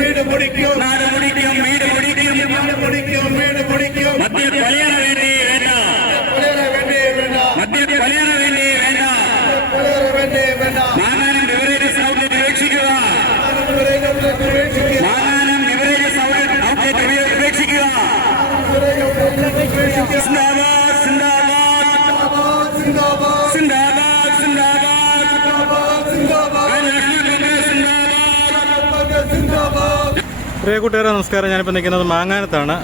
വീട് പൊടിക്കും നാട് പൊടിക്കും വീട് പൊടിക്കും നാട് പൊടിക്കും വീട് പൊടിക്കും മദ്യ കൊലയറ വേണ്ടി വേണ്ട മദ്യ കൊലയറ വേണ്ടി വേണ്ട മാനാനം ബിവറേജസ് ഔട്ട്ലെറ്റ് ഉപേക്ഷിക്കുക മാനാനം ബിവറേജസ് ഔട്ട്ലെറ്റ് ഉപേക്ഷിക്കുക സിന്ദാബാദ് സിന്ദാബാദ് സിന്ദാബാദ് പ്രിയ കൂട്ടുകാരെ നമസ്കാരം. ഞാനിപ്പോൾ നിൽക്കുന്നത് മാങ്ങാനത്താണ്.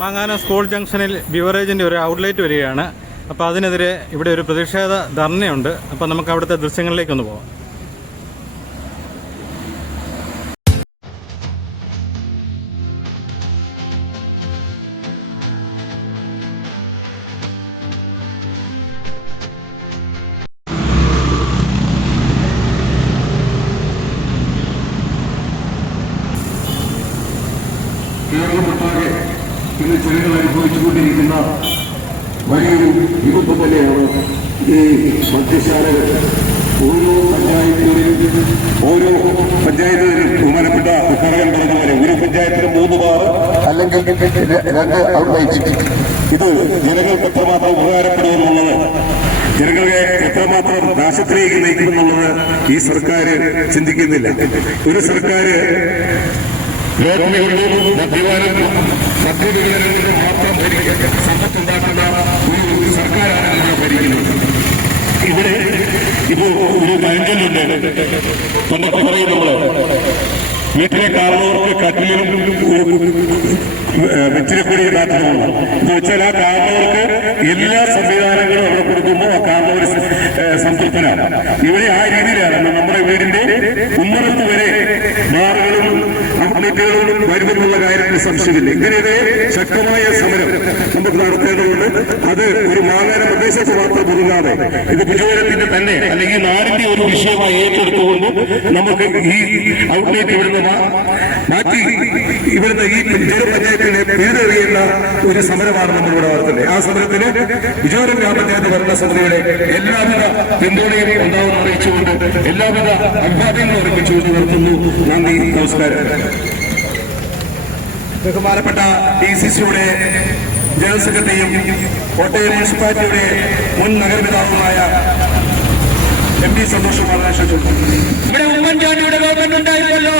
മാങ്ങാനം സ്കൂൾ ജംഗ്ഷനിൽ ബിവറേജിൻ്റെ ഒരു ഔട്ട്ലെറ്റ് വരികയാണ്. അപ്പോൾ അതിനെതിരെ ഇവിടെ ഒരു പ്രതിഷേധ ധർണയുണ്ട്. അപ്പോൾ നമുക്ക് അവിടുത്തെ ദൃശ്യങ്ങളിലേക്കൊന്ന് പോകാം. കേരളമൊട്ടാകെ ഇന്ന് ജനങ്ങൾ അനുഭവിച്ചുകൊണ്ടിരിക്കുന്ന വലിയൊരു വിപത്ത് തന്നെയാണ് ഈ മദ്യശാലകൾ. ഓരോ പഞ്ചായത്തിലും ബഹുമാനപ്പെട്ട ഉദ്ഘാടകൻ പറഞ്ഞതുപോലെ ഒരു പഞ്ചായത്തിന് 3 ബാർ അല്ലെങ്കിൽ 2 ഔട്ട്ലെറ്റ്. ഇത് ജനങ്ങൾക്ക് എത്രമാത്രം ഉപകാരപ്പെടുമെന്നുള്ളത്, ജനങ്ങളെ എത്രമാത്രം നാശത്തിലേക്ക് നയിക്കുമെന്നുള്ളത് ഈ സർക്കാർ ചിന്തിക്കുന്നില്ല. ഒരു സർക്കാർ ലോകമെങ്ങും മദ്യവികലനത്തിന് മാത്രം സമ്പത്തുണ്ടാക്കുന്ന ഒരു സർക്കാരാണ് നമ്മൾ ഭരിക്കുന്നത്. ഇവിടെ ഇപ്പോൾ ഒരു പഴഞ്ചൊല്ലുണ്ട്, പണ്ടൊക്കെ പറയും നമ്മള് വീട്ടിലെ കാരണവർക്ക് കട്ടിലും വെച്ചിരിക്കൂടി നാട്ടിലുമാണ് എന്ന് വെച്ചാൽ ആ കാരണവർക്ക് എല്ലാ സംവിധാനങ്ങളും അവിടെ കൊടുക്കുമ്പോൾ ആ കാരണവർ സംതൃപ്തനാണ്. ഇവിടെ ആ രീതിയിലാണ് നമ്മുടെ വീടിന്റെ ഉമ്മറത്ത് വരെ ബാറുകളും ഔട്ട്ലെറ്റുകളും വരുമെന്നുള്ള കാര്യത്തിൽ സംശയമില്ല. ഇങ്ങനെയൊരു ശക്തമായ സമരം നമുക്ക് നടത്തേണ്ടതുണ്ട്. അത് ഒരു മാങ്ങാനം പ്രദേശത്ത് മാത്രം ഒതുങ്ങാതെ ഇത് വിജയത്തിന്റെ തന്നെ അല്ലെങ്കിൽ നാടിന്റെ ഒരു വിഷയമായി ഏറ്റെടുത്തുകൊണ്ട് നമുക്ക് ഈ ഔട്ട്ലെറ്റ് ഇവിടുന്ന് മാറ്റി ഇവിടുന്ന് ഈ ജനപഞ്ചായത്തിനെ പിഴുതെറിയുന്ന ഒരു സമരമാണ് നമ്മളിവിടെ നടത്തുന്നത്. ആ സമരത്തിന് വിജയപുരം ഗ്രാമപഞ്ചായത്ത് ഭരണസമിതിയുടെ എല്ലാവിധ പിന്തുണയും ഉണ്ടാവുമെന്ന് അറിയിച്ചുകൊണ്ട് എല്ലാവിധ അഭിവാദ്യങ്ങളും അർപ്പിച്ചുകൊണ്ട് നിർത്തുന്നു. നന്ദി, നമസ്കാരം. ബഹുമാനപ്പെട്ട DCCയുടെ ജനറൽ സെക്രട്ടറിയും കോട്ടയം മുനിസിപ്പാലിറ്റിയുടെ മുൻ നഗരപിതാവുമായ MP സന്തോഷ് കുമാർ ഇവിടെ ഉമ്മൻചാണ്ടിയുടെ ഗവൺമെന്റ് ഉണ്ടായിരുന്നല്ലോ.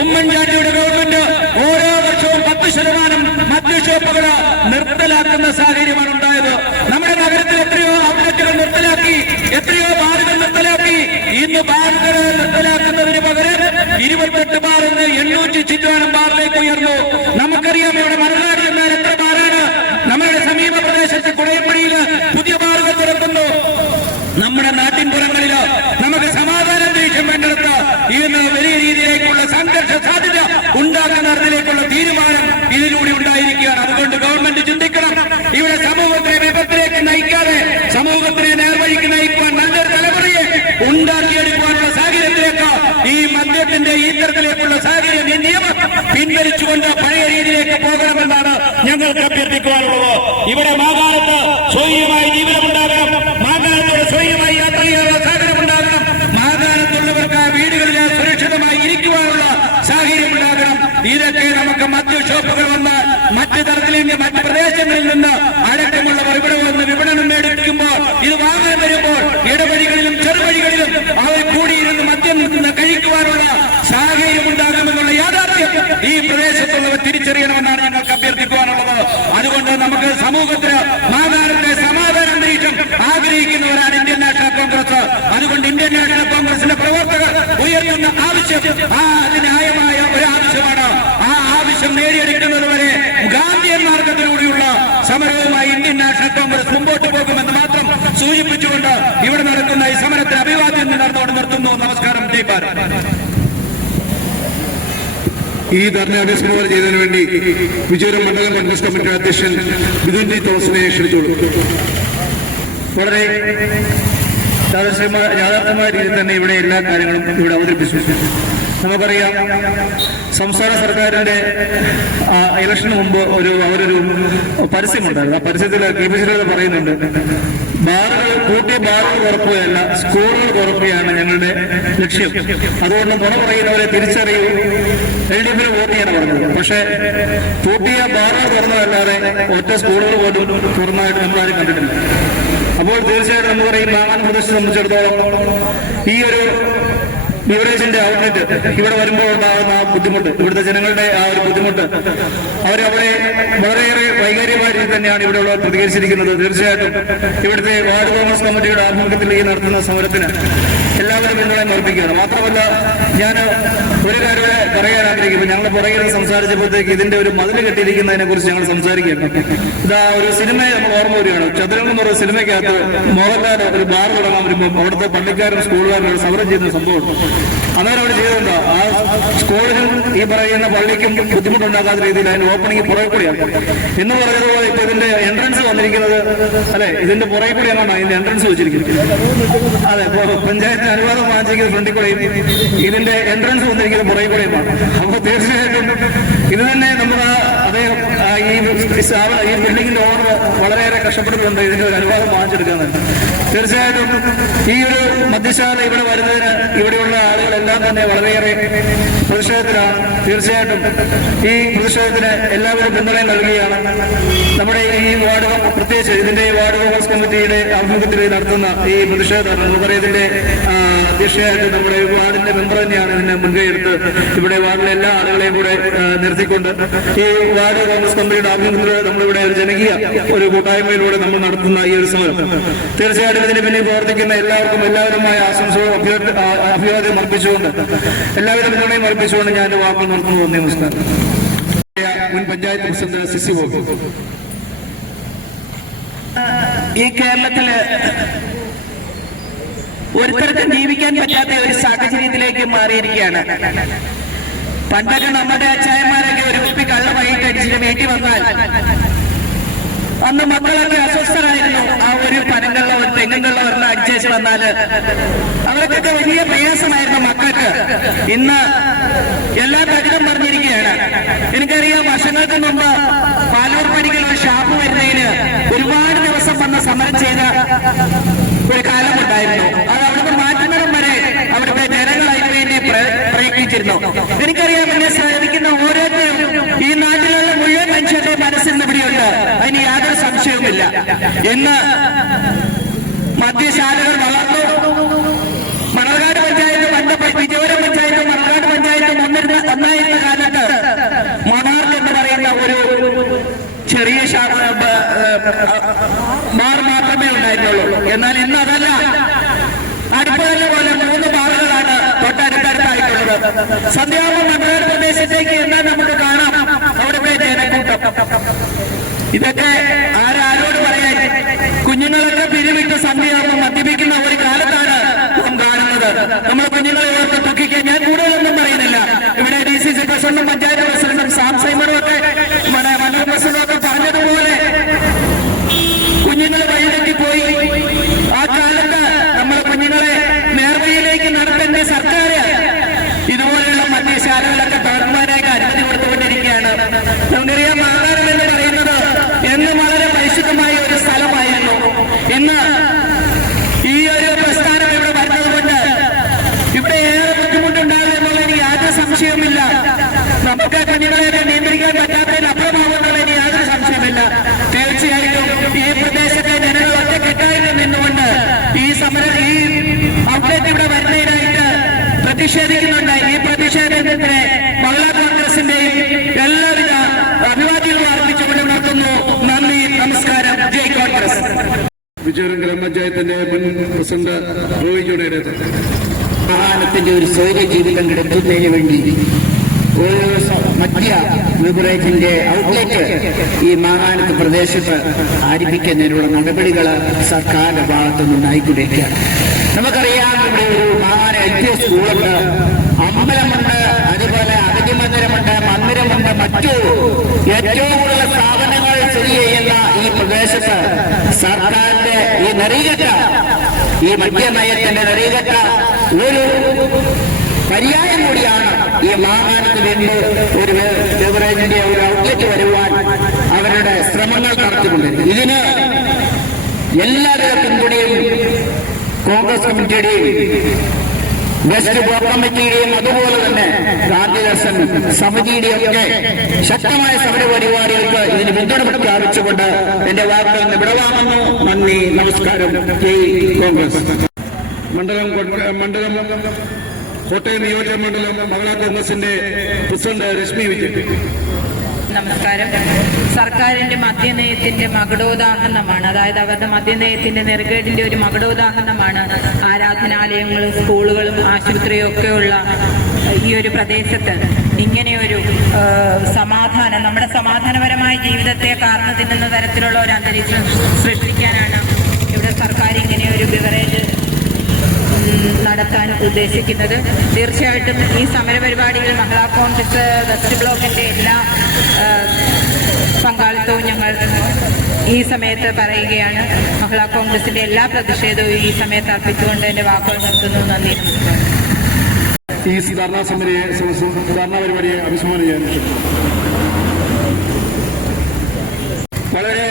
ഉമ്മൻചാണ്ടിയുടെ ഗവൺമെന്റ് ഓരോ വർഷവും 10% മദ്യഷോപ്പുകൾ നിർത്തലാക്കുന്ന സാഹചര്യമാണ് ഉണ്ടായത്. നമ്മുടെ നഗരത്തിൽ എത്രയോ ഔട്ട്ലെറ്റുകൾ നിർത്തലാക്കി, എത്രയോ ബാറുകൾ നിർത്തലാക്കി. ഇന്ന് ബാറുകൾ നിർത്തലാക്കുന്നതിന് പകരം 28 ബാറിന് 800 ചിത്വാനം ബാറിലേക്ക് ഉയർന്നു. നമുക്കറിയാം ഇവിടെ മറുനാട് ചെന്നാൽ എത്ര ബാറാണ്. നമ്മുടെ സമീപ പ്രദേശത്ത് കുടയപ്പടിയിൽ പുതിയ ബാറുകൾ തുറക്കുന്നു. നമ്മുടെ നാട്ടിൻപുറങ്ങളില് നമുക്ക് സമാധാന അന്തരീക്ഷം വേണ്ടെടുത്ത് ഇന്ന് വലിയ രീതിയിലേക്കുള്ള സംഘർഷ സാധ്യത ഉണ്ടാക്കുന്നതിലേക്കുള്ള തീരുമാനം ഇതിലൂടെ ഉണ്ടായിരിക്കുകയാണ്. അതുകൊണ്ട് ഗവൺമെന്റ് ചിന്തിക്കണം. ഇവിടെ സമൂഹത്തിനെ വിപത്തിലേക്ക് നയിക്കാതെ സമൂഹത്തിനെ നേർവഴിക്ക് നയിക്കുവാൻ നല്ലൊരു തലമുറയെ ഉണ്ടാക്കിയെടുക്കുവാനുള്ള സാഹചര്യത്തിലേക്ക് ഈ മദ്യത്തിന്റെ ഈ തരത്തിലേക്കുള്ള സാഹചര്യം ഈ നിയമം പിൻവലിച്ചുകൊണ്ട് പഴയ രീതിയിലേക്ക് പോകണമെന്നാണ് ഞങ്ങൾക്ക് അഭ്യർത്ഥിക്കുവാനുള്ളത്. ഇവിടെ മാകാണത്ത് സ്വൈര്യമായി ജീവിതമുണ്ടാകണം. മാകാണത്തോട് സ്വൈര്യമായി യാത്ര ചെയ്യാനുള്ള സാഹചര്യം ഉണ്ടാകണം. മാകാണത്തുള്ളവർക്ക് വീടുകളിൽ സുരക്ഷിതമായി ഇരിക്കുവാനുള്ള സാഹചര്യം ഉണ്ടാകണം. ഇതൊക്കെ നമുക്ക് മറ്റ് ഷോപ്പുകൾ വന്ന് മറ്റ് തരത്തിലേക്ക് മറ്റ് പ്രദേശങ്ങളിൽ നിന്ന് അടക്കമുള്ളവർ ഇവിടെ വന്ന് വിപണനം മേടിക്കുമ്പോൾ ഇത് വാങ്ങാൻ വരുമ്പോൾ ഇടവഴികളിലും ചെറുവഴികളിലും അവർ കൂടിയിരുന്ന് മദ്യം കഴിക്കുവാനുള്ള സാഹചര്യം ഉണ്ടാകുമെന്നുള്ള യാഥാർത്ഥ്യം ഈ പ്രദേശത്തുള്ളവർ തിരിച്ചറിയണമെന്നാണ് ഞങ്ങൾക്ക് അഭ്യർത്ഥിക്കുവാനുള്ളത്. അതുകൊണ്ട് നമുക്ക് സമൂഹത്തിന് മാകാണത്തെ സമാധാന അന്തരീക്ഷം ആഗ്രഹിക്കുന്നവരാണ് ഇന്ത്യൻ നാഷണൽ കോൺഗ്രസ്. അതുകൊണ്ട് ഇന്ത്യൻ നാഷണൽ കോൺഗ്രസിന്റെ പ്രവർത്തകർ ഉയർത്തുന്ന ആവശ്യം ന്യായമായ ഒരു ആവശ്യമാണ്. ആ ആവശ്യം നേടിയെടുക്കുന്നതുവരെ ഗാന്ധിയൻ മാർഗത്തിലൂടെയുള്ള സമരവുമായി ഇന്ത്യൻ നാഷണൽ കോൺഗ്രസ് മുമ്പോട്ട് പോകുമെന്ന് മാത്രം സൂചിപ്പിച്ചുകൊണ്ട് ഇവിടെ നടക്കുന്ന ഈ സമരത്തിന് അഭിവാദ്യം നടന്നുകൊണ്ട് നിർത്തുന്നു. നമസ്കാരം. ജയ് ഭാരത്. ഈ ധർണ അഭിസംബോധന ചെയ്തതിനു വേണ്ടി വിജയപുരം മണ്ഡലം കോൺഗ്രസ് കമ്മിറ്റി അധ്യക്ഷൻ ബിദുൻ ജി തോമസിനെ ക്ഷണിച്ചോളൂ. വളരെ യാഥാർത്ഥ്യമായ രീതിയിൽ തന്നെ ഇവിടെ എല്ലാ കാര്യങ്ങളും ഇവിടെ അവതരിപ്പിച്ചു. നമുക്കറിയാം, സംസ്ഥാന സർക്കാരിന്റെ ഇലക്ഷന് മുമ്പ് അവരൊരു പരസ്യമുണ്ടായിരുന്നു. ആ പരസ്യത്തിൽ കെ പി സി പറയുന്നുണ്ട്, കൂട്ടിയ ബാറുകൾ തുറക്കുകയല്ല, സ്കൂളുകൾ തുറക്കുകയാണ് ഞങ്ങളുടെ ലക്ഷ്യം. അതുകൊണ്ട് നുണ പറയുന്നവരെ തിരിച്ചറിയൂ, LDF വോട്ട് ചെയ്യാൻ പറഞ്ഞത്. പക്ഷേ കൂട്ടിയ ബാറുകൾ തുറന്നതല്ലാതെ ഒറ്റ സ്കൂളുകൾ പോലും തുറന്നതായിട്ട് നമ്മളാരും കണ്ടിട്ടില്ല. അപ്പോൾ തീർച്ചയായിട്ടും നമുക്ക് പറയും മാങ്ങാൻ പ്രദേശത്തെ സംബന്ധിച്ചിടത്തോളം ഈ ഒരു ബിവറേജിന്റെ ഔട്ട്ലെറ്റ് ഇവിടെ വരുമ്പോൾ ഉണ്ടാകുന്ന ആ ബുദ്ധിമുട്ട്, ഇവിടുത്തെ ജനങ്ങളുടെ ആ ഒരു ബുദ്ധിമുട്ട് അവരവിടെ വളരെയേറെ വൈകാരികമായ രീതിയിൽ തന്നെയാണ് ഇവിടെയുള്ളവർ പ്രതികരിച്ചിരിക്കുന്നത്. തീർച്ചയായിട്ടും ഇവിടുത്തെ വാർഡ് കോൺഗ്രസ് കമ്മിറ്റിയുടെ ആഭിമുഖ്യത്തിൽ ഈ നടത്തുന്ന സമരത്തിന് എല്ലാവരും പിന്തുണയും അർപ്പിക്കുകയാണ്. മാത്രമല്ല ഞാൻ ഒരു കാര്യം പറയാൻ ആഗ്രഹിക്കും. ഞങ്ങൾ പുറകിൽ സംസാരിച്ചപ്പോഴത്തേക്ക് ഇതിന്റെ ഒരു മതിൽ കെട്ടിയിരിക്കുന്നതിനെ കുറിച്ച് ഞങ്ങൾ സംസാരിക്കുകയാണ്. ഇതാ ഒരു സിനിമയെ നമ്മൾ ഓർമ്മ വരികയാണ്. ചതുരംഗം എന്ന് പറയുന്ന സിനിമയ്ക്കകത്ത് മോഹൻലാൽ ഒരു ബാർ തുടങ്ങാൻ വരുമ്പോൾ അവിടുത്തെ പള്ളിക്കാരും സ്കൂളുകാരും ഒരു സമരം ചെയ്യുന്ന സംഭവമുണ്ട്. അന്നേരം അവിടെ ചെയ്തതെന്താ, ആ സ്കൂളിനും ഈ പറയുന്ന പള്ളിക്കും ബുദ്ധിമുട്ടുണ്ടാക്കാത്ത രീതിയിൽ അതിന്റെ ഓപ്പണിംഗ് പുറകെ കൂടിയാണ് എന്ന് പറഞ്ഞതുപോലെ ഇപ്പൊ ഇതിന്റെ എൻട്രൻസ് വന്നിരിക്കുന്നത്, അല്ലെ, ഇതിന്റെ പുറകെ കൂടിയാണ് ഇതിന്റെ എൻട്രൻസ് വെച്ചിരിക്കുന്നത്. അതെ, ഇപ്പൊ പഞ്ചായത്തിന് അനുവാദം വാങ്ങിച്ചിരിക്കുന്ന ഫ്രണ്ടിൽ കൂടെയും ഇതിന്റെ എൻട്രൻസ് വന്നിരിക്കുന്നത് പുറകെ കൂടെയുമാണ്. അപ്പൊ തീർച്ചയായിട്ടും ഇത് തന്നെ നമ്മൾ അദ്ദേഹം ഈ ബിൽഡിങ്ങിന്റെ ഓണർ വളരെയേറെ കഷ്ടപ്പെടുന്നുണ്ട് ഇതിന്റെ ഒരു അനുവാദം വാങ്ങിച്ചെടുക്കാൻ. തീർച്ചയായിട്ടും ഈ ഒരു മദ്യശാല ഇവിടെ വരുന്നതിന് ഇവിടെയുള്ള ആളുകളെല്ലാം തന്നെ വളരെയേറെ പ്രതിഷേധത്തിലാണ്. തീർച്ചയായിട്ടും ഈ പ്രതിഷേധത്തിന് എല്ലാവരും പിന്തുണയും നൽകുകയാണ്. നമ്മുടെ ഈ വാർഡ്, പ്രത്യേകിച്ച് ഇതിന്റെ വാർഡ് കോൺഗ്രസ് കമ്മിറ്റിയുടെ ആഭിമുഖ്യത്തിൽ നടത്തുന്ന ഈ പ്രതിഷേധം നമുക്കറിയാം. ഇതിന്റെ അധ്യക്ഷയായിട്ട് നമ്മുടെ വാർഡിന്റെ മെമ്പർ തന്നെയാണ് ഇതിനെ മുൻകൈയെടുത്ത് ഇവിടെ വാർഡിലെ എല്ലാ ആളുകളെയും കൂടെ നിർത്തിക്കൊണ്ട് ഈ വാർഡ് കോൺഗ്രസ് കമ്മിറ്റിയുടെ ആഭിമുഖ്യത്തിൽ നമ്മളിവിടെ ഒരു ജനകീയ ഒരു കൂട്ടായ്മയിലൂടെ നമ്മൾ നടത്തുന്ന ഈ ഒരു സമരം തീർച്ചയായിട്ടും ഇതിന് പിന്നിൽ പ്രവർത്തിക്കുന്ന എല്ലാവർക്കും എല്ലാവരുമായ ആശംസകളും അഭിവാദ്യം അർപ്പിച്ചുകൊണ്ട് എല്ലാവരും പിന്തുണയും അർപ്പിച്ചുകൊണ്ട് ഞാൻ എന്റെ വാക്കുകൾ നടത്തുന്നു. നമസ്കാരം. മുൻ പഞ്ചായത്ത് പ്രസിഡന്റ് സിസി ബോബി. ഈ കേരളത്തില് ഒരുത്തർക്കും ജീവിക്കാൻ പറ്റാത്ത ഒരു സാഹചര്യത്തിലേക്ക് മാറിയിരിക്കുകയാണ്. പണ്ടൊക്കെ നമ്മുടെ അച്ചായന്മാരൊക്കെ ഒരു കുപ്പി കള്ള വൈകിട്ട് അടിച്ചിട്ട് വീട്ടിൽ വന്നാൽ അന്ന് മക്കളൊക്കെ അസ്വസ്ഥരായിരുന്നു. ആ ഒരു പനങ്കള്ള ഒരു തെങ്ങുള്ള ഒരെണ്ണം അടിച്ചേച്ച് വന്നാല് അവർക്കൊക്കെ വലിയ പ്രയാസമായിരുന്നു മക്കൾക്ക്. ഇന്ന് എല്ലാ തകിടം പറഞ്ഞിരിക്കുകയാണ്. എനിക്കറിയാം, വർഷങ്ങൾക്ക് മുമ്പ് പാലൂർ പടിക്കൽ ഒരു ഷാപ്പ് വരുന്നതിന് ഒരുപാട് ദിവസം വന്ന് സമരം ചെയ്ത ഒരു കാലമുണ്ടായിരുന്നു. അത് അവിടുന്ന് മാറ്റുന്നതും വരെ അവിടുത്തെ ജനങ്ങൾ അതിനു വേണ്ടി പ്രയത്നിച്ചിരുന്നു. എനിക്കറിയാം, എന്നെ സേവിക്കുന്ന ഓരോരുത്തരും ഈ നാട്ടിലുള്ള മുഴുവൻ മനുഷ്യരുടെ മനസ്സിൽ ഇവിടെയുണ്ട്. അതിന് യാതൊരു സംശയവുമില്ല. ഇന്ന് മദ്യശാലകൾ വളർന്നു. മണർകാട് പഞ്ചായത്ത് വിജയപുരം പഞ്ചായത്ത് മണർകാട് പഞ്ചായത്ത് ഒന്നായിരുന്ന കാലത്ത് മൊണാർക്ക് എന്ന് പറയുന്ന ഒരു ചെറിയ ബാർ മാത്രമേ ഉണ്ടായിരുന്നുള്ളൂ. എന്നാൽ ഇന്ന് അതല്ല, അടുപ്പതല്ല പോലെ 3 ബാറുകളാണ് തൊട്ടടുത്തടുത്തായിട്ടുള്ളത്. സന്ധ്യാവുമ്പോൾ മണർകാട് പ്രദേശത്തേക്ക് എന്നാൽ നമുക്ക് കാണാം അവിടുത്തെ ജനക്കൂട്ടം. ഇതൊക്കെ ആരോട് പറയാൻ? കുഞ്ഞുങ്ങളൊക്കെ പിരിവിട്ട് സന്ധ്യയാവുമ്പോൾ മദ്യപിക്കുന്ന ഒരു കാലത്താണ് നാം കാണുന്നത്. നമ്മൾ കുഞ്ഞുങ്ങളെ ഓർത്ത് ദുഃഖിക്കാൻ ഞാൻ കൂടുതലൊന്നും പറയുന്നില്ല. ഇവിടെ DCC പ്രസിഡന്റും പഞ്ചായത്ത് പ്രസിഡന്റും സാം സൈമറും ഒക്കെ മണ്ഡലം പ്രസിഡന്റും ഒക്കെ പറഞ്ഞതുപോലെ കുഞ്ഞുങ്ങൾ വഴിതെറ്റിപ്പോയി. ആ കാലത്ത് നമ്മൾ കുഞ്ഞുങ്ങളെ നേർവഴിയിലേക്ക് നടത്തേണ്ട സർക്കാർ ഇതുപോലെയുള്ള മദ്യശാലകളൊക്കെ തുറക്കുവാനായിട്ട് അനുമതി കൊടുത്തുകൊണ്ടിരിക്കുകയാണ്. നമുക്കറിയാം, മാതാരം എന്ന് പറയുന്നത് എന്ന് വളരെ പരിശുദ്ധമായ ഒരു സ്ഥലമായിരുന്നു. ഇന്ന് ഈ ഒരു പ്രസ്ഥാനം ഇവിടെ വരുന്നതുകൊണ്ട് ഇവിടെ ഏറെ ബുദ്ധിമുട്ടുണ്ടാകും എന്നുള്ളതിന് യാതൊരു സംശയവുമില്ല. നമുക്ക് കുഞ്ഞുങ്ങളെയൊക്കെ നിയന്ത്രിക്കാൻ പറ്റാത്തതിനപ്പുറമാകുന്നുള്ളതിന് യാതൊരു സംശയമില്ല. തീർച്ചയായിട്ടും ഈ പ്രദേശത്തെ ജനങ്ങൾ ഒറ്റക്കെട്ടായിട്ട് നിന്നുകൊണ്ട് ഈ സമരം, ഈ ഔട്ട്ലെറ്റ് ഇവിടെ വരുന്നതിനായിട്ട് പ്രതിഷേധിക്കുന്നുണ്ട്. ഈ പ്രതിഷേധത്തിന് മഹിളാ കോൺഗ്രസിന്റെയും എല്ലാവിധ അഭിവാദ്യങ്ങളും അർപ്പിച്ചുകൊണ്ട് നടത്തുന്നു. നന്ദി, നമസ്കാരം. ജയ് കോൺഗ്രസ്. വിജയപുരം ഗ്രാമപഞ്ചായത്തിന്റെ മുൻ പ്രസിഡന്റ് റോയിയുടെ സമാധാനത്തിന്റെ ഒരു സ്വൈര്യ ജീവിതം കിടത്തുന്നതിന് വേണ്ടി ഒരു മധ്യ ബിവറേജിന്റെ ഔട്ട്ലെറ്റ് ഈ മാങ്ങാനത്ത് പ്രദേശത്ത് ആരംഭിക്കുന്നതിനുള്ള നടപടികൾ സർക്കാരിന്റെ ഭാഗത്തുനിന്ന് ഉണ്ടായിക്കൊണ്ടിരിക്കുകയാണ്. നമുക്കറിയാം, ഇവിടെ ഒരു മാങ്ങാന LP സ്കൂളുണ്ട്, അമ്പലമുണ്ട്, അതുപോലെ അഗതി മന്ദിരമുണ്ട്, മന്ദിരമുണ്ട്. മറ്റു ഏറ്റവും കൂടുതൽ സ്ഥാപനങ്ങൾ സ്ഥിതി ചെയ്യുന്ന ഈ പ്രദേശത്ത് സർക്കാരിന്റെ ഈ നെറികെട്ട, ഈ മദ്യനയത്തിന്റെ നെറികെട്ട ഒരു പര്യായം കൂടിയാണ് ഈ മാങ്ങാനത്ത് വേണ്ടി ഒരു ബിവറേജിന്റെ ഒരു ഔട്ട്ലെറ്റ് വരുവാൻ അവരുടെ ശ്രമങ്ങൾ നടത്തിക്കൊണ്ടിരിക്കുന്നത്. ഇതിന് എല്ലാവിധ പിന്തുണയും കോൺഗ്രസ് കമ്മിറ്റിയുടെയും വെസ്റ്റ് ബ്ലോക്ക് കമ്മിറ്റിയുടെയും അതുപോലെ തന്നെ ഗാന്ധി ദർശൻ സമിതിയുടെയും ഒക്കെ ശക്തമായ സമര പരിപാടികൾക്ക് ഇതിന് പിന്തുണ പ്രഖ്യാപിച്ചുകൊണ്ട് എന്റെ വാർത്തകൾ വിടവാങ്ങുന്നു. നന്ദി, നമസ്കാരം. ജയ് കോൺഗ്രസ്. മണ്ഡലം കോട്ടയം നിയോജക മണ്ഡലം മഹിളാ കോൺഗ്രസിന്റെ പ്രസിഡന്റ് രശ്മി വിജയൻ. നമസ്കാരം. സർക്കാരിന്റെ മദ്യനയത്തിന്റെ മകുടോദാഹരണമാണ്, അതായത് അവരുടെ മദ്യനയത്തിന്റെ നെറുകേടിന്റെ ഒരു മകുടോദാഹരണമാണ് ആരാധനാലയങ്ങളും സ്കൂളുകളും ആശുപത്രിയും ഒക്കെയുള്ള ഈ ഒരു പ്രദേശത്ത് ഇങ്ങനെയൊരു സമാധാനം, നമ്മുടെ സമാധാനപരമായ ജീവിതത്തെ കാർന്നു തിന്നുന്ന തരത്തിലുള്ള ഒരു അന്തരീക്ഷം സൃഷ്ടിക്കാനാണ് ഇവിടെ സർക്കാർ ഇങ്ങനെ ഒരു ബിവറേജ് നടത്താൻ ഉദ്ദേശിക്കുന്നത്. തീർച്ചയായിട്ടും ഈ സമരപരിപാടിയിൽ മഹിളാ കോൺഗ്രസ് വെസ്റ്റ് ബ്ലോക്കിന്റെ എല്ലാ പങ്കാളിത്തവും ഞങ്ങൾ ഈ സമയത്ത് പറയുകയാണ്. മഹിളാ കോൺഗ്രസിന്റെ എല്ലാ പ്രതിഷേധവും ഈ സമയത്ത് അർപ്പിച്ചുകൊണ്ട് എന്റെ വാക്കുകൾ നിർത്തുന്നു. നന്ദി. ഈ ധർണാ പരിപാടിയെ അഭിസംബോധന ചെയ്യാൻ വളരെ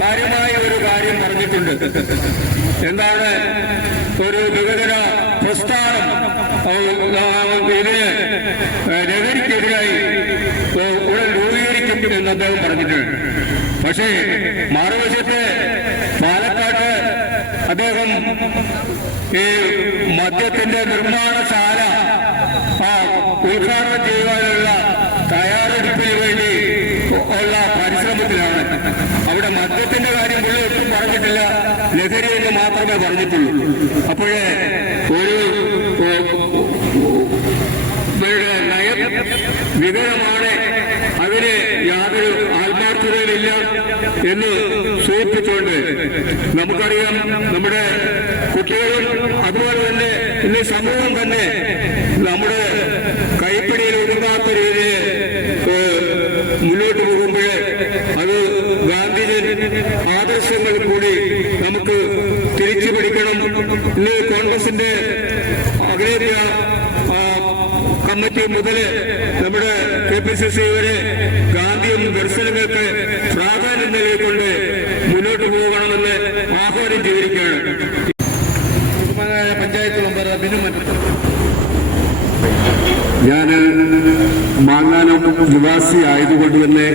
കാര്യമായ ഒരു കാര്യം പറഞ്ഞിട്ടുണ്ട്. എന്താണ്? ഒരു വികസന പ്രസ്ഥാനം ഇതിന് ലഹരിക്കെതിരായി ഉടൻ രൂപീകരിക്കും എന്ന് അദ്ദേഹം പറഞ്ഞിട്ടുണ്ട്. പക്ഷേ മറുവശത്ത് പാലക്കാട്ട് അദ്ദേഹം ഈ മദ്യത്തിന്റെ നിർമ്മാണശാല ഉദ്ഘാടനം ചെയ്യുവാനുള്ള തയ്യാറെടുപ്പിന് വേണ്ടി ഉള്ള പരിശ്രമത്തിലാണ്. അവിടെ മദ്യത്തിന്റെ കാര്യം പുള്ളി ഒട്ടും പറഞ്ഞിട്ടില്ല, ലഹരി എന്ന് മാത്രമേ പറഞ്ഞിട്ടുള്ളൂ. അപ്പോഴേ ഒരു നയം വികലമാണ്, അതിന് യാതൊരു ആത്മാർത്ഥതയിലില്ല എന്ന് സൂചിപ്പിച്ചുകൊണ്ട് നമുക്കറിയാം, നമ്മുടെ കുട്ടികളും അതുപോലെ തന്നെ ഇന്ന് സമൂഹം തന്നെ നമ്മുടെ കൈപ്പിടിയിൽ ഒതുങ്ങാത്ത രീതിയിൽ മുന്നോട്ട് പോകുമ്പോൾ അത് ഗാന്ധിജൻ ആദർശങ്ങൾ കൂടി നമുക്ക് തിരിച്ചു പിടിക്കണം. ഇന്ന് കോൺഗ്രസിന്റെ അഖിലേന്ത്യാ കമ്മിറ്റി മുതൽ നമ്മുടെ KPCC വരെ ഗാന്ധിയും ദർശനങ്ങൾക്ക് പ്രാധാന്യം നൽകിക്കൊണ്ട് മുന്നോട്ട് പോകണമെന്ന് ആഹ്വാനം ചെയ്തിരിക്കുകയാണ്. പഞ്ചായത്ത് മെമ്പർ ഞാൻ മാങ്ങാനം നിവാസി ആയതുകൊണ്ട് തന്നെ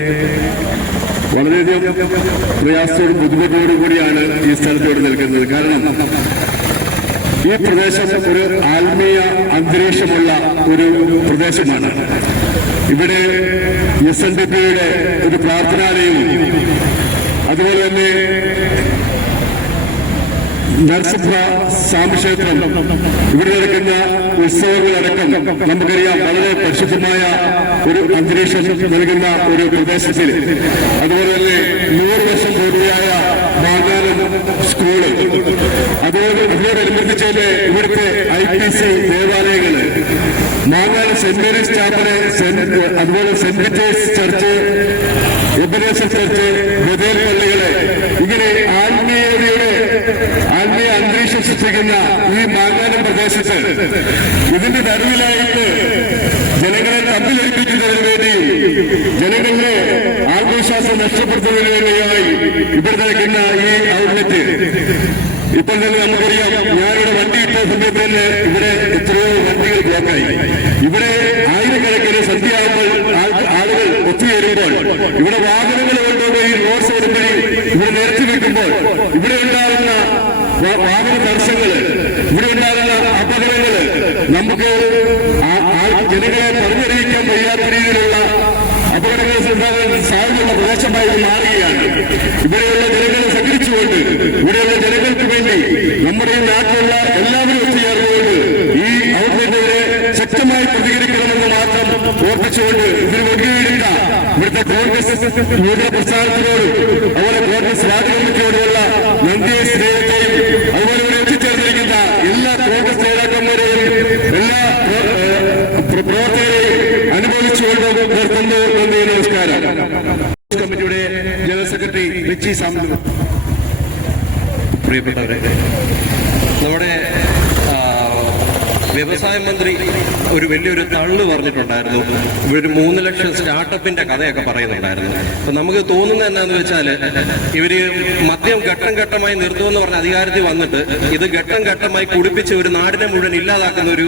വളരെയധികം പ്രയാസത്തോടും ബുദ്ധിമുട്ടോടും കൂടിയാണ് ഈ സ്ഥലത്തോട് നിൽക്കുന്നത്. കാരണം ഈ പ്രദേശം ഒരു ആത്മീയ അന്തരീക്ഷമുള്ള ഒരു പ്രദേശമാണ്. ഇവിടെ SNDPയുടെ ഒരു പ്രാർത്ഥനാലയവും അതുപോലെ തന്നെ നരസിംഹ സ്വാമിക്ഷേത്രം, ഇവിടെ നടക്കുന്ന ഉത്സവങ്ങളടക്കം നമുക്കറിയാം വളരെ പരിശുദ്ധമായ ഒരു അന്തരീക്ഷം നൽകുന്ന ഒരു പ്രദേശത്തിൽ, അതുപോലെ തന്നെ 100 വർഷം പൂർത്തിയായ മാങ്ങാനം സ്കൂള്, അതുപോലെ ഇതിനോടനുബന്ധിച്ച് ഇവിടുത്തെ IPC ദേവാലയങ്ങള്, മാങ്ങാനം സെന്റ് മേരീസ് ചാപ്പല്, അതുപോലെ Saint Peter's church, Ebenezer church, Bethel പള്ളികള്, ഇങ്ങനെ ആത്മീയ അന്തരീക്ഷം സൃഷ്ടിക്കുന്ന ഈ മാങ്ങാനം പ്രദേശത്ത് ഇതിന്റെ നടുവിലായിട്ട് ജനങ്ങളെ തമ്മിലടിപ്പിക്കുന്നതിന് വേണ്ടി, ജനങ്ങളുടെ ആത്മവിശ്വാസം നഷ്ടപ്പെടുത്തുന്നതിന് വേണ്ടിയായി ഇവിടെ നടക്കുന്ന ഈ ഔട്ട്ലെറ്റ് ഇപ്പോൾ തന്നെ നമുക്കറിയാം. ഞാനിവിടെ വണ്ടി ഇട്ട സമയത്ത് തന്നെ ഇവിടെ എത്രയോ വണ്ടികൾ ബ്ലോക്കായി. ഇവിടെ ആയിരക്കണക്കിന് സന്ധ്യയാകുമ്പോൾ ആളുകൾ ഒത്തുചേരുമ്പോൾ ഇവിടെ വാഹനങ്ങൾ കൊണ്ടുപോയി റോഡ് സൈഡ് വഴി ഇവിടെ നിരത്തി വെക്കുമ്പോൾ ഇവിടെ ഉണ്ടാകുന്ന വാഹന തടസ്സങ്ങൾ, ഇവിടെ ഉണ്ടാകുന്ന അപകടങ്ങൾ നമുക്ക് ജനങ്ങളെ പറഞ്ഞറിയിക്കാൻ വയ്യാത്ത രീതിയിലുള്ള അപകടങ്ങൾ ഉണ്ടാകാൻ സാധ്യതയുള്ള പ്രദേശമായി മാറുകയാണ്. ഇവിടെയുള്ള ജനങ്ങളെ സഹകരിച്ചുകൊണ്ട്, ഇവിടെയുള്ള ജനങ്ങൾക്ക് വേണ്ടി നമ്മുടെ ഈ നാട്ടിലുള്ള എല്ലാവരും ഒത്തുചേർന്നുകൊണ്ട് ഈ ഔട്ട്ലെറ്റിനെതിരെ ശക്തമായി പ്രതികരിക്കണമെന്ന് മാത്രം ഓർപ്പിച്ചുകൊണ്ട് ഇതിന് മുൻകൈയെടുത്ത ഇവിടുത്തെ കോൺഗ്രസ് യുവജന പ്രസ്ഥാനത്തിനോട് അതുപോലെ കോൺഗ്രസ് രാജ്യ കമ്മിറ്റിയോടുള്ള നന്ദിയെ സ്നേഹത്തെയും അതുപോലെ ഇവിടെ എത്തിച്ചേർന്നിരിക്കുന്ന എല്ലാ കോൺഗ്രസ് നേതാക്കന്മാരെയും എല്ലാ പ്രവർത്തകരെയും അനുഭവിച്ചുകൊണ്ട് നിർത്തുന്നു. നന്ദി, നമസ്കാരം. കമ്മിറ്റിയുടെ ജനറൽ സെക്രട്ടറി റിച്ചി സാമു. പ്രിയപ്പെട്ടവരെ, നമ്മുടെ വ്യവസായ മന്ത്രി ഒരു വലിയൊരു തള്ളു പറഞ്ഞിട്ടുണ്ടായിരുന്നു. ഒരു 3 ലക്ഷം സ്റ്റാർട്ടപ്പിന്റെ കഥയൊക്കെ പറയുന്നുണ്ടായിരുന്നു. അപ്പൊ നമുക്ക് തോന്നുന്നത് എന്നാന്ന് വെച്ചാല് ഇവര് മദ്യം ഘട്ടം ഘട്ടമായി നിർത്തുമെന്ന് പറഞ്ഞ അധികാരത്തിൽ വന്നിട്ട് ഇത് ഘട്ടം ഘട്ടമായി കുടിപ്പിച്ച് ഒരു നാടിനെ മുഴുവൻ ഇല്ലാതാക്കുന്ന ഒരു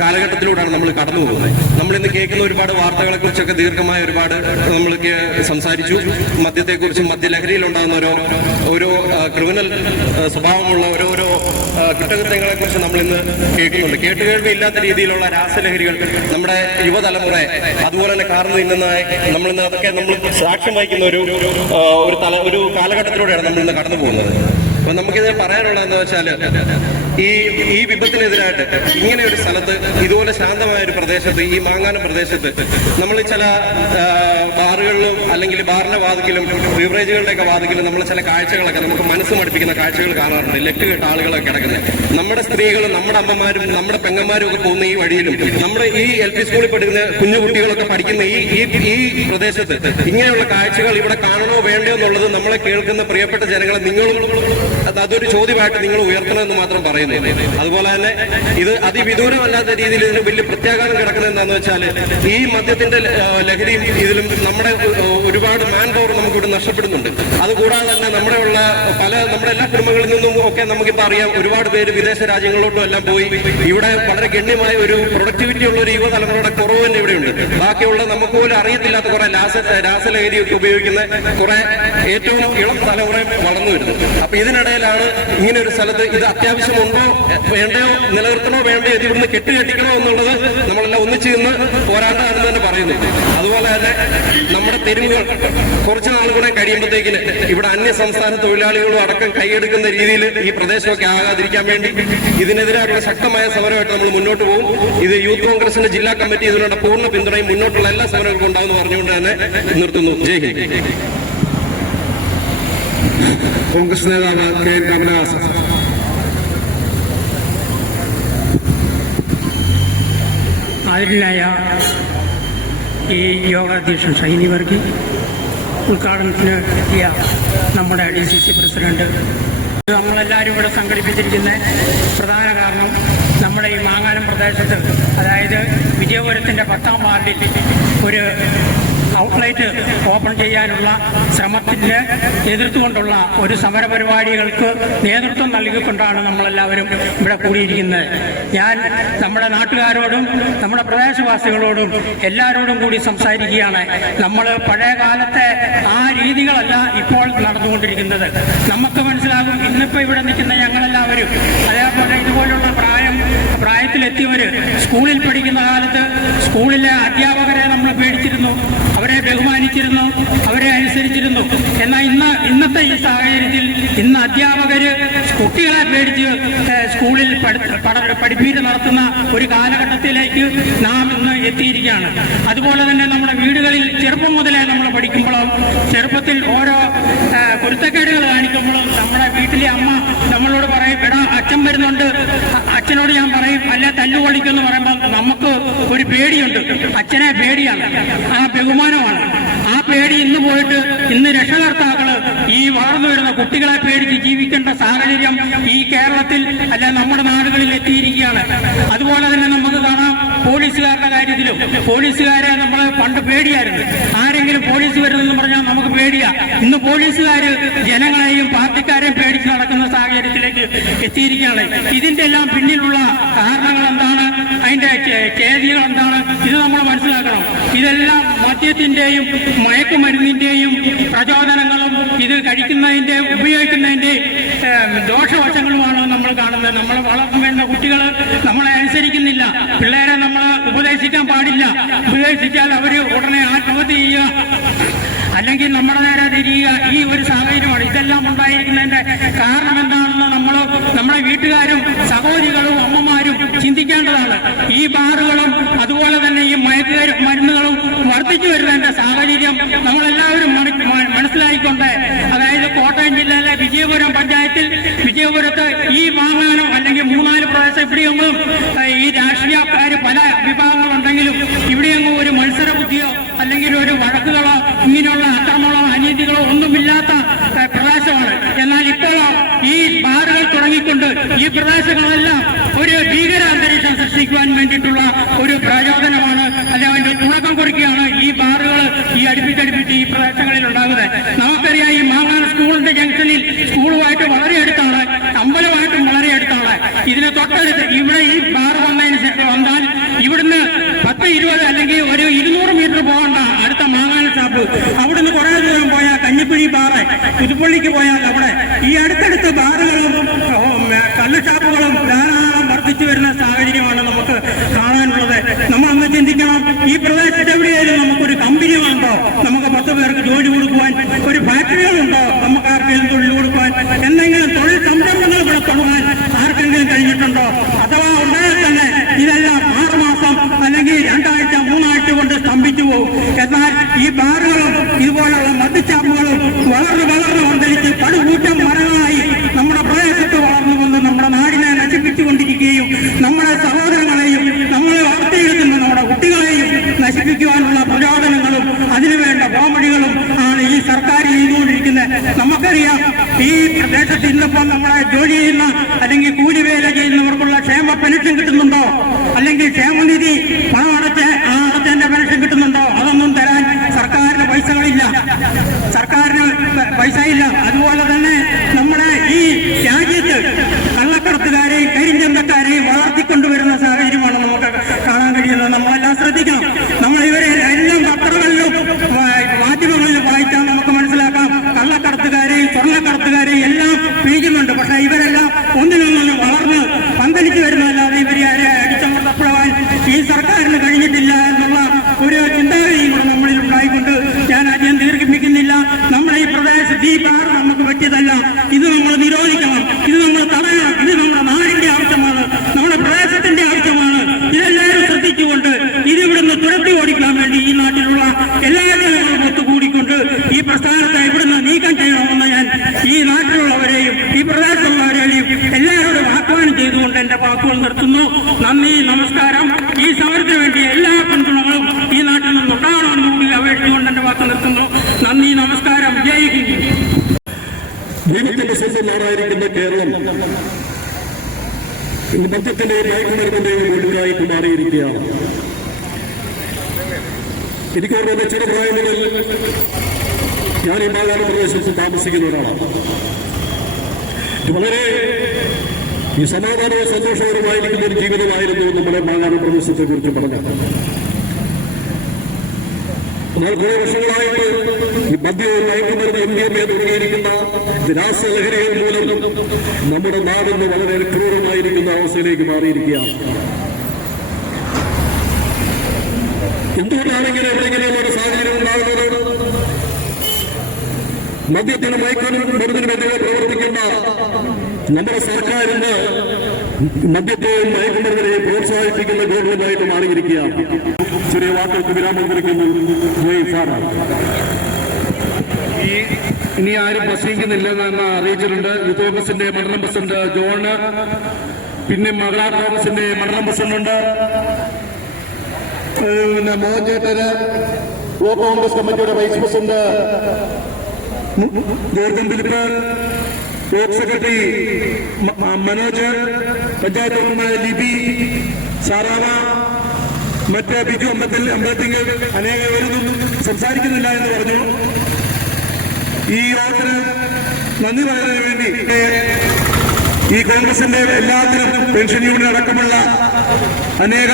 കാലഘട്ടത്തിലൂടെയാണ് നമ്മൾ കടന്നു പോകുന്നത്. നമ്മളിന്ന് കേൾക്കുന്ന ഒരുപാട് വാർത്തകളെ കുറിച്ചൊക്കെ ദീർഘമായ ഒരുപാട് നമ്മൾ സംസാരിച്ചു. മദ്യത്തെക്കുറിച്ചും മദ്യലഹരിയിൽ ഉണ്ടാകുന്ന ഓരോ ക്രിമിനൽ സ്വഭാവമുള്ള ഓരോരോ കുറ്റകൃത്യങ്ങളെ കുറിച്ച് നമ്മൾ ഇന്ന് കേൾക്കുന്നുണ്ട്. കേട്ടുകേൾവി ഇല്ലാത്ത രീതിയിലുള്ള രാസലഹരികൾ നമ്മുടെ യുവതലമുറ അതുപോലെ തന്നെ കാർന്നു തിന്നുന്നതായി നമ്മളിന്ന് അതൊക്കെ നമ്മൾ സാക്ഷ്യം വഹിക്കുന്ന ഒരു കാലഘട്ടത്തിലൂടെയാണ് നമ്മൾ ഇന്ന് കടന്നു പോകുന്നത്. അപ്പൊ നമുക്കിത് പറയാനുള്ളത് എന്താ വെച്ചാൽ ഈ വിപത്തിനെതിരായിട്ട് ഇങ്ങനെ ഒരു സ്ഥലത്ത് ഇതുപോലെ ശാന്തമായ ഒരു പ്രദേശത്ത്, ഈ മാങ്ങാനം പ്രദേശത്ത് നമ്മൾ ചില ബാറുകളിലും അല്ലെങ്കിൽ ബാറിന്റെ വാതിക്കലും ബീവറേജുകളുടെയൊക്കെ വാതിക്കലും നമ്മൾ ചില കാഴ്ചകളൊക്കെ നമുക്ക് മനസ്സ് മടുപ്പിക്കുന്ന കാഴ്ചകൾ കാണാറുണ്ട്. ലക്ക് കേട്ട ആളുകളൊക്കെ കിടക്കുന്നത്, നമ്മുടെ സ്ത്രീകളും നമ്മുടെ അമ്മമാരും നമ്മുടെ പെങ്ങന്മാരും ഒക്കെ പോകുന്ന ഈ വഴിയിലും നമ്മുടെ ഈ LP സ്കൂളിൽ പഠിക്കുന്ന കുഞ്ഞു കുട്ടികളൊക്കെ പഠിക്കുന്ന ഈ പ്രദേശത്ത് ഇങ്ങനെയുള്ള കാഴ്ചകൾ ഇവിടെ കാണണോ വേണ്ടയോ എന്നുള്ളത് നമ്മളെ കേൾക്കുന്ന പ്രിയപ്പെട്ട ജനങ്ങളെ നിങ്ങളും അതൊരു ചോദ്യമായിട്ട് നിങ്ങൾ ഉയർത്തണമെന്ന് മാത്രം പറയുന്നു. അതുപോലെ തന്നെ ഇത് അതിവിദൂരമല്ലാത്ത രീതിയിൽ ഇതിന് വലിയ പ്രത്യാഘാതം കിടക്കുന്നത് എന്താണെന്ന് വെച്ചാൽ ഈ മദ്യത്തിന്റെ ലഹരിയും ഇതിലും നമ്മുടെ ഒരുപാട് മാൻ പവർ നമുക്കിവിടെ നഷ്ടപ്പെടുന്നുണ്ട്. അതുകൂടാതെ തന്നെ നമ്മുടെ എല്ലാ കുടുംബങ്ങളിൽ നിന്നും ഒക്കെ നമുക്കിപ്പോൾ അറിയാം, ഒരുപാട് പേര് വിദേശ രാജ്യങ്ങളിലോട്ടും എല്ലാം പോയി ഇവിടെ വളരെ ഗണ്യമായ ഒരു പ്രൊഡക്ടിവിറ്റി ഉള്ള ഒരു യുവതലമുറയുടെ കുറവ് തന്നെ ഇവിടെയുണ്ട്. ബാക്കിയുള്ള നമുക്ക് പോലും അറിയത്തില്ലാത്ത കുറെ രാസലഹരിയൊക്കെ ഉപയോഗിക്കുന്ന കുറെ ഏറ്റവും ഇളം തലമുറ വളർന്നു വരുന്നു. അപ്പൊ ഇതിനിടയിലാണ് ഇങ്ങനെ ഒരു സ്ഥലത്ത് ഇത് അത്യാവശ്യമുണ്ടോ വേണ്ടയോ, നിലനിർത്തണോ വേണ്ടയോ, ഇത് ഇവിടുന്ന് കെട്ടിക്കണോ എന്നുള്ളത് നമ്മളെല്ലാം ഒന്നിച്ചു നിന്ന് പോരാട്ടമാണെന്ന് തന്നെ പറയുന്നു. അതുപോലെ തന്നെ നമ്മുടെ തെരുവുകൾ കുറച്ചു നാൾ കൂടെ കഴിയുമ്പോഴത്തേക്കിന് ഇവിടെ അന്യ സംസ്ഥാന തൊഴിലാളികളും അടക്കം കൈയെടുക്കുന്ന രീതിയിൽ ഈ പ്രദേശമൊക്കെ ആകാതിരിക്കാൻ വേണ്ടി ഇതിനെതിരായിട്ടുള്ള ശക്തമായ സമരമായിട്ട് നമ്മൾ മുന്നോട്ട് പോകും. ഇത് യൂത്ത് കോൺഗ്രസിന്റെ ജില്ലാ കമ്മിറ്റി ഇതിനുള്ള പൂർണ്ണ പിന്തുണയും മുന്നോട്ടുള്ള എല്ലാ സമരങ്ങൾക്കും ഉണ്ടാവുമെന്ന് പറഞ്ഞുകൊണ്ട് തന്നെ നിർത്തുന്നു. ജയ് ഹിന്ദ്. കോൺഗ്രസ് നേതാവ് KN കമലഹാസൻ. ആദരണീയനായ ഈ യോഗാധ്യക്ഷൻ ഷൈനി വർഗി, ഉദ്ഘാടനത്തിന് എത്തിയ നമ്മുടെ DCC പ്രസിഡന്റ്, നമ്മളെല്ലാവരും ഇവിടെ സംഘടിപ്പിച്ചിരിക്കുന്ന പ്രധാന കാരണം നമ്മുടെ ഈ മാങ്ങാനം പ്രദേശത്ത്, അതായത് വിജയപുരത്തിൻ്റെ 10ാം വാർഡിൽ ഒരു ഔട്ട്ലെറ്റ് ഓപ്പൺ ചെയ്യാനുള്ള ശ്രമത്തിന് എതിർത്തുകൊണ്ടുള്ള ഒരു സമരപരിപാടികൾക്ക് നേതൃത്വം നൽകിക്കൊണ്ടാണ് നമ്മളെല്ലാവരും ഇവിടെ കൂടിയിരിക്കുന്നത്. ഞാൻ നമ്മുടെ നാട്ടുകാരോടും നമ്മുടെ പ്രദേശവാസികളോടും എല്ലാവരോടും കൂടി സംസാരിക്കുകയാണ്. നമ്മൾ പഴയ കാലത്തെ ആ രീതികളല്ല ഇപ്പോൾ നടന്നുകൊണ്ടിരിക്കുന്നത്. നമുക്ക് മനസ്സിലാകും, ഇന്നിപ്പോൾ ഇവിടെ നിൽക്കുന്ന ഞങ്ങളെല്ലാവരും അതേപോലെ ഇതുപോലുള്ള പ്രായത്തിലെത്തിയവർ സ്കൂളിൽ പഠിക്കുന്ന കാലത്ത് സ്കൂളിലെ അധ്യാപകരെ നമ്മൾ പേടിച്ചിരുന്നു, അവരെ ബഹുമാനിച്ചിരുന്നു, അവരെ അനുസരിച്ചിരുന്നു. എന്നാൽ ഇന്നത്തെ ഈ സാഹചര്യത്തിൽ ഇന്ന് അധ്യാപകര് കുട്ടികളെ പേടിച്ച് സ്കൂളിൽ പഠിപ്പീര് നടത്തുന്ന ഒരു കാലഘട്ടത്തിലേക്ക് നാം ഇന്ന് എത്തിയിരിക്കുകയാണ്. അതുപോലെ തന്നെ നമ്മുടെ വീടുകളിൽ ചെറുപ്പം മുതലേ നമ്മൾ പഠിക്കുമ്പോഴും ചെറുപ്പത്തിൽ ഓരോ കുരുത്തക്കേടുകൾ കാണിക്കുമ്പോഴും നമ്മുടെ വീട്ടിലെ അമ്മ നമ്മളോട് പറയും, എടാ അച്ഛൻ വരുന്നുണ്ട്, അച്ഛനോട് ഞാൻ പറയും, അല്ല തല്ലുകൊള്ളിക്കുമെന്ന് പറയുമ്പോൾ നമുക്ക് ഒരു പേടിയുണ്ട്. അച്ഛനെ പേടിയാണ്, ആ ബഹുമാനമാണ്. ആ പേടി ഇന്ന് പോയിട്ട് ഇന്ന് രക്ഷകർത്താക്കള് ഈ വളർന്നു വരുന്ന കുട്ടികളെ പേടിച്ച് ജീവിക്കേണ്ട സാഹചര്യം ഈ കേരളത്തിൽ അല്ല നമ്മുടെ നാടുകളിൽ എത്തിയിരിക്കുകയാണ്. അതുപോലെ തന്നെ നമുക്ക് കാണാം പോലീസുകാരുടെ കാര്യത്തിലും. പോലീസുകാരെ നമ്മൾ പണ്ട് പേടിയായിരുന്നു, ആരെങ്കിലും പോലീസ് വരുന്നെന്ന് പറഞ്ഞാൽ നമുക്ക് പേടിയാ. ഇന്ന് പോലീസുകാര് ജനങ്ങളെയും പാർട്ടിക്കാരെയും പേടിച്ച് നടക്കുന്ന സാഹചര്യത്തിലേക്ക് എത്തിയിരിക്കുകയാണ്. ഇതിന്റെ എല്ലാം പിന്നിലുള്ള കാരണങ്ങൾ എന്താണ്, അതിന്റെ ചേതികൾ എന്താണ്, ഇത് നമ്മൾ മനസ്സിലാക്കണം. ഇതെല്ലാം മദ്യത്തിന്റെയും മയക്കുമരുന്നിന്റെയും പ്രചോദനങ്ങളും ഇത് കഴിക്കുന്നതിന്റെ ഉപയോഗിക്കുന്നതിന്റെ ദോഷവശങ്ങളുമാണ് നമ്മൾ കാണുന്നത്. നമ്മൾ വളർന്നു വരുന്ന കുട്ടികൾ നമ്മളെ അനുസരിക്കുന്നില്ല. പിള്ളേരെ നമ്മൾ ഉപദേശിക്കാൻ പാടില്ല. ഉപദേശിച്ചാൽ അവര് ഉടനെ ആത്മഹത്യ ചെയ്യുക, അല്ലെങ്കിൽ നമ്മുടെ നേരെ തിരിയുക. ഈ ഒരു സാഹചര്യമാണ്. ഇതെല്ലാം ഉണ്ടായിരിക്കുന്നതിന്റെ കാരണം എന്താണെന്ന് നമ്മുടെ വീട്ടുകാരും സഹോദരികളും അമ്മമാരും ചിന്തിക്കേണ്ടതാണ്. ഈ ബാറുകളും അതുപോലെ തന്നെ ഈ മരുന്നുകളും വർദ്ധിച്ചു വരുന്നതിന്റെ സാഹചര്യം നമ്മളെല്ലാവരും മനസ്സിലായിക്കൊണ്ട്, അതായത് കോട്ടയം ജില്ലയിലെ വിജയപുരം പഞ്ചായത്തിൽ വിജയപുരത്ത് ഈ മാങ്ങാനം അല്ലെങ്കിൽ 3-4 പ്രദേശം ഇവിടെയൊന്നും ഈ രാഷ്ട്രീയക്കാർ പല വിഭാഗങ്ങളുണ്ടെങ്കിലും ഇവിടെയൊന്നും ഒരു മത്സര ബുദ്ധിയോ അല്ലെങ്കിൽ ഒരു വഴക്കുകളോ ഇങ്ങനെയുള്ള അക്രമങ്ങളോ അനീതികളോ ഒന്നുമില്ലാത്ത പ്രദേശമാണ്. എന്നാൽ ഇപ്പോഴോ ഈ ബാറുകൾ തുടങ്ങിക്കൊണ്ട് കൊണ്ട് ഈ പ്രദേശങ്ങളെല്ലാം ഒരു ഭീകര അന്തരീക്ഷം സൃഷ്ടിക്കുവാൻ വേണ്ടിയിട്ടുള്ള ഒരു പ്രചോദനമാണ്, അല്ലെങ്കിൽ അതിന്റെ തുടക്കം കുറിക്കുകയാണ് ഈ ബാറുകൾ ഈ അടുപ്പിച്ചടുപ്പിച്ച് ഈ പ്രദേശങ്ങളിൽ ഉണ്ടാകുന്നത്. നമുക്കറിയാം, ഈ മാങ്ങാന സ്കൂളിന്റെ ജംഗ്ഷനിൽ സ്കൂളുമായിട്ട് വളരെ അടുത്താണ്, അമ്പലമായിട്ടും വളരെ അടുത്താണ്. ഇതിന് തൊട്ടടുത്ത് ഇവിടെ ഈ ബാർ വന്നാൽ ഇവിടുന്ന് 10-20 അല്ലെങ്കിൽ ഒരു 200 മീറ്റർ പോകണ്ട അടുത്ത മാങ്ങാന ഷാപ്പ്. അവിടുന്ന് കുറെ ദൂരം പോയാൽ കഞ്ഞിക്കുഴി ബാറ്, പുതുപ്പള്ളിക്ക് പോയാൽ അവിടെ ഈ അടുത്തടുത്ത് ബാറുകളും കള്ള് ഷാപ്പുകളും ധാരാളം വർദ്ധിച്ചു വരുന്ന സാഹചര്യമാണ് നമുക്ക് കാണാനുള്ളത്. നമ്മളൊന്ന് ചിന്തിക്കണം, ഈ പ്രദേശത്ത് എവിടെയായാലും നമുക്കൊരു കമ്പനി ഉണ്ടോ, നമുക്ക് 10 പേർക്ക് ജോലി കൊടുക്കുവാൻ, ഒരു ഫാക്ടറികളുണ്ടോ, നമുക്ക് ആർക്കെങ്കിലും തൊഴിൽ കൊടുക്കുവാൻ, എന്തെങ്കിലും തൊഴിൽ സംരംഭങ്ങൾ ഇവിടെ തുടങ്ങാൻ ആർക്കെങ്കിലും കഴിഞ്ഞിട്ടുണ്ടോ? അഥവാ ഉണ്ടായാൽ തന്നെ ഇതെല്ലാം 6 മാസം അല്ലെങ്കിൽ 2 ആഴ്ച 3 ആഴ്ച കൊണ്ട് സ്തംഭിച്ചു പോകും. എന്നാൽ ഈ ബാറുകളും ഇതുപോലുള്ള മദ്യച്ചാപ്പുകളും വളർന്ന് വന്തലിച്ച് പടുകൂറ്റം മരങ്ങളായി നമ്മുടെ പ്രദേശത്ത് വളർന്നു വന്ന് നമ്മുടെ നാടിനെ നശിപ്പിച്ചുകൊണ്ടിരിക്കുകയും നമ്മുടെ സഹോദരങ്ങളെയും നമ്മളെ വളർത്തിയെടുക്കുന്ന നമ്മുടെ കുട്ടികളെയും നശിപ്പിക്കുവാനുള്ള പ്രചോദനങ്ങളും അതിനുവേണ്ട പോംവഴികളും ആണ് ഈ സർക്കാർ ചെയ്തുകൊണ്ടിരിക്കുന്നത്. നമുക്കറിയാം, ഈ പ്രദേശത്ത് ഇന്നിപ്പോൾ നമ്മളെ ജോലി ചെയ്യുന്ന അല്ലെങ്കിൽ കൂലിവേല ചെയ്യുന്നവർക്കുള്ള ക്ഷേമ പെൻഷൻ കിട്ടുന്നുണ്ടോ, അല്ലെങ്കിൽ ക്ഷേമനിധി പണം അടച്ചതിന്റെ പെൻഷൻ കിട്ടുന്നുണ്ടോ? അതൊന്നും തരാൻ സർക്കാരിന് പൈസകളില്ല, സർക്കാരിന് പൈസയില്ല. അതുപോലെ തന്നെ നമ്മുടെ ഈ രാജ്യത്ത് കള്ളക്കടത്തുകാരെയും കരിഞ്ചന്തക്കാരെയും വളർത്തിക്കൊണ്ടുവരുന്ന സാഹചര്യമാണ് നമുക്ക് കാണാൻ കഴിയുന്നത്. നമ്മളെല്ലാം ശ്രദ്ധിക്കണം. നമ്മൾ ഇവരെ എല്ലാം പത്രങ്ങളിലും മാധ്യമങ്ങളിലും വായിച്ചാൽ നമുക്ക് മനസ്സിലാക്കാം, കള്ളക്കടത്തുകാരെയും സ്വർണ്ണക്കടത്തുകാരെയും എല്ലാം പിടിക്കുന്നുണ്ട്. പക്ഷെ ഇവരെല്ലാം ഒന്നിനൊന്നും വളർന്ന് പന്തലിച്ചു വരുന്നതല്ലാതെ ഇവരെ അടിച്ചമർത്തപ്പെടാൻ ഈ സർക്കാരിന് കഴിഞ്ഞിട്ടില്ല എന്നുള്ള ഒരു ചിന്താഗതിയും കൂടെ നമ്മളിൽ ഉണ്ടായിക്കൊണ്ട് ഞാൻ ആദ്യം ദീർഘിപ്പിക്കുന്നില്ല. നമ്മുടെ ഈ പ്രദേശത്ത് ഈ ബാർ നമുക്ക് പറ്റിയതല്ല, ഇത് നമ്മൾ നിരോധിക്കണം, ഇത് നമ്മൾ തടയണം. ഇത് നമ്മുടെ നാടിന്റെ ആവശ്യമാണ്, നമ്മുടെ പ്രദേശത്തിന്റെ ആവശ്യമാണ്. ഇതെല്ലാവരും ശ്രദ്ധിച്ചുകൊണ്ട് ഇതിവിടുന്ന് തുരത്തി ഓടിക്കാൻ വേണ്ടി ഈ നാട്ടിലുള്ള എല്ലാ ജനങ്ങളും ഒത്തുകൂടിക്കൊണ്ട് ഈ പ്രസ്ഥാനത്തെ ഇവിടുന്ന് നീക്കം ചെയ്യണമെന്ന് ഞാൻ ഈ നാട്ടിലുള്ളവരെയും ഈ പ്രദേശത്തുള്ളവരെയും എല്ലാവരോടും ആഹ്വാനം ചെയ്തുകൊണ്ട് എന്റെ വാക്കുകൾ നിർത്തുന്നു. നന്ദി, നമസ്കാരം. ഈ സമരത്തിന് വേണ്ടി എല്ലാ പിന്തുണകളും ഈ നാട്ടിൽ നിന്നുണ്ടാകണമെന്ന് കൂടി അപേക്ഷിച്ചുകൊണ്ട് എന്റെ വാക്ക് നിർത്തുന്നു. നന്ദി, നമസ്കാരം. ജയ് ഹിന്ദ്. ദൈവത്തിന്റെ സ്വന്തം നാടായിരിക്കുന്ന കേരളം ഇന്ന് മദ്യത്തിന്റെയും മയക്കുമരുന്നിന്റെയും വീടുകളായിട്ട് മാറിയിരിക്കുകയാണ്. എനിക്ക് ഓർമ്മ ചെറുപ്രായം മുതൽ ഞാൻ ഈ മാകാണ പ്രദേശത്ത് താമസിക്കുന്ന ഒരാളാണ്. വളരെ ഈ സമാധാനവും സന്തോഷകരമായിരിക്കുന്ന ഒരു ജീവിതമായിരുന്നു നമ്മുടെ മാകാണ പ്രദേശത്തെ കുറിച്ച് പറഞ്ഞത്. എന്നാൽ കുറെ വർഷങ്ങളായിട്ട് ഈ മദ്യവും മയക്കുമരുന്ന് MDMA തുടങ്ങിയിരിക്കുന്ന രാസലഹരികൾ മൂലം നമ്മുടെ നാടിന് വളരെ ക്രൂരമായിരിക്കുന്ന അവസ്ഥയിലേക്ക് മാറിയിരിക്കുകയാണ്. എന്തുകൊണ്ടാണ് എവിടെയെങ്കിലും ഒരു സാഹചര്യം ഉണ്ടാകുന്നത്? മദ്യത്തിനും മയക്കുമരുന്നിനും എതിരെ പ്രവർത്തിക്കുന്ന നമ്മുടെ സർക്കാരിന് മദ്യത്തെയും മയക്കുമരുന്നിനെയും പ്രോത്സാഹിപ്പിക്കുന്ന ഗവൺമെന്റായിട്ട് മാറിയിരിക്കുകയാണ്. ചെറിയ വാക്കുകൾക്ക് വിരാമം കുറിക്കുന്നു. ഇനി ആരും പ്രസംഗിക്കുന്നില്ലെന്ന് അറിയിച്ചിട്ടുണ്ട്. യൂത്ത് കോൺഗ്രസിന്റെ മണ്ഡലം പ്രസിഡന്റ് ജോണ്, പിന്നെ മഹിളാ കോൺഗ്രസിന്റെ മണ്ഡലം പ്രസിഡന്റുണ്ട്, പിന്നെ മോഹൻ ചേട്ടന്, ബ്ലോക്ക് കോൺഗ്രസ് കമ്മിറ്റിയുടെ vice president Georgen Philip, block secretary Manoj, panchayat അംഗമായ ലിബി, സാറാവ, മറ്റ് ബിജു അമ്പലത്തിങ്കൽ അനേകരും സംസാരിക്കുന്നില്ല എന്ന് പറഞ്ഞു. ഈ യോഗത്തിന് നന്ദി പറയുന്നതിന് വേണ്ടി ഈ കോൺഗ്രസിന്റെ എല്ലാത്തിനും പെൻഷൻ യൂണിയൻ അടക്കമുള്ള അനേക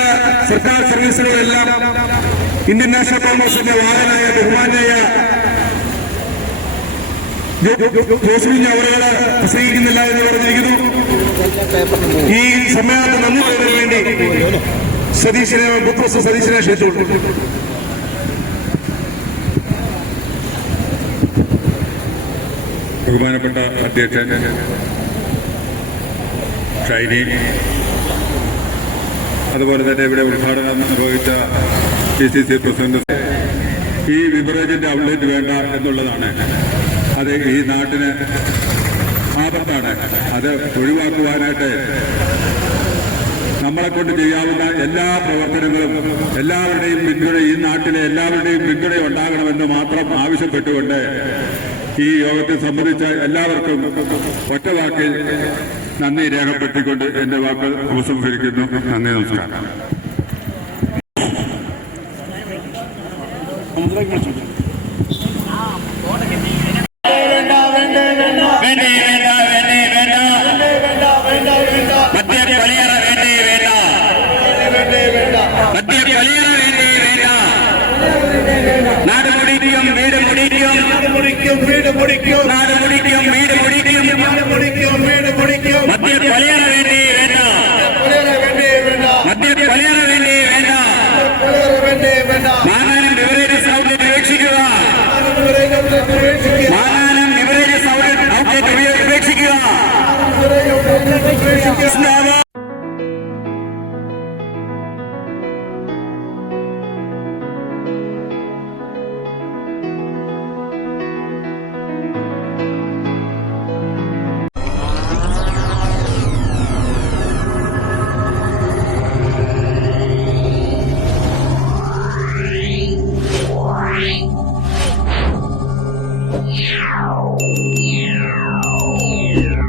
സർക്കാർ സർവീസുകളെല്ലാം ഇന്ത്യൻ നാഷണൽ കോൺഗ്രസിന്റെ വാഹനായ ബഹുമാനായ ജോസ്മിൻ അവരുകളെ പ്രസംഗിക്കുന്നില്ല എന്ന് പറഞ്ഞിരിക്കുന്നു. ഈ സമ്മേളനത്തിന് നന്ദി പറയുന്നതിന് വേണ്ടി സതീശനെ ക്ഷണിച്ചുകൊണ്ടു. ബഹുമാനപ്പെട്ട അധ്യക്ഷൻ ഷൈനി, അതുപോലെ തന്നെ ഇവിടെ ഉദ്ഘാടനം നിർവഹിച്ച PCC പ്രസിഡന്റ്, ഈ ബിവറേജിന്റെ ഔട്ട്ലെറ്റ് വേണ്ട എന്നുള്ളതാണ്. അത് ഈ നാട്ടിന് ആപത്താണ്. അത് ഒഴിവാക്കുവാനായിട്ട് നമ്മളെ കൊണ്ട് ചെയ്യാവുന്ന എല്ലാ പ്രവർത്തനങ്ങളും എല്ലാവരുടെയും പിന്തുണ, ഈ നാട്ടിലെ എല്ലാവരുടെയും പിന്തുണ ഉണ്ടാകണമെന്ന് മാത്രം ആവശ്യപ്പെട്ടുകൊണ്ട് ഈ യോഗത്തെ സംബന്ധിച്ച എല്ലാവർക്കും ഒറ്റവാക്കിൽ നന്ദി രേഖപ്പെടുത്തിക്കൊണ്ട് എന്റെ വാക്കുകൾ ഉപസംഹരിക്കുന്നു. നന്ദി, നമസ്കാരം. നാട് മുടിക്കും വീട് മുടിക്കും, നാട് മുടിക്കും വീട് മുടിക്കും, നാട് മുടിക്കും വീട് മുടിക്കും, നാട് മുടിക്കും വീട് മുടിക്കും. മദ്യ കൊലയറ വേണ്ടി വേണ്ട, മദ്യ കൊലയറ വേണ്ടി വേണ്ട, മാനാനം ബിവറേജസ് ഔട്ട്ലെറ്റ് ഉപേക്ഷിക്കുക, മാനാനം ബിവറേജസ് ഔട്ട്ലെറ്റ് ഉപേക്ഷിക്കുക. Yeah.